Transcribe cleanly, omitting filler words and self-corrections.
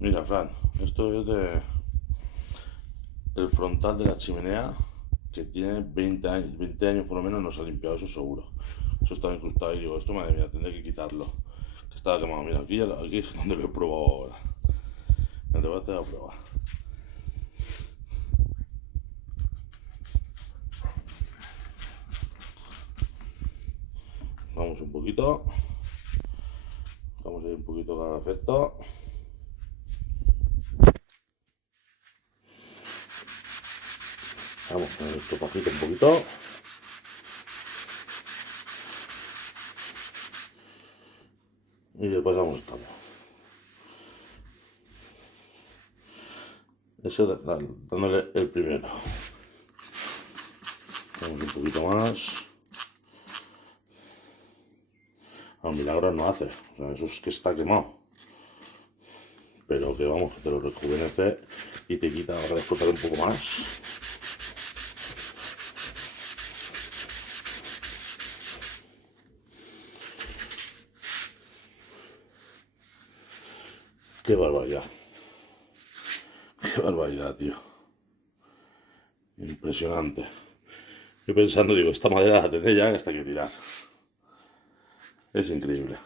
Mira, Fran, esto es de el frontal de la chimenea que tiene 20 años por lo menos, no se ha limpiado, eso seguro. Eso estaba incrustado y digo, esto madre mía, tendré que quitarlo. Que estaba quemado, mira, aquí es donde lo he probado ahora. Me te voy a hacer la prueba. Vamos un poquito. Vamos a ir un poquito cada efecto. Vamos a poner esto poquito un poquito. Y después vamos estando. Eso dándole el primero. Vamos un poquito más. A un milagro no hace. O sea, eso es que está quemado. Pero que vamos, que te lo rejuvenece y te quita para disfrutar un poco más. Qué barbaridad. Qué barbaridad, tío. Impresionante. Yo pensando, digo, esta madera la tendré ya hasta que tirar. Es increíble.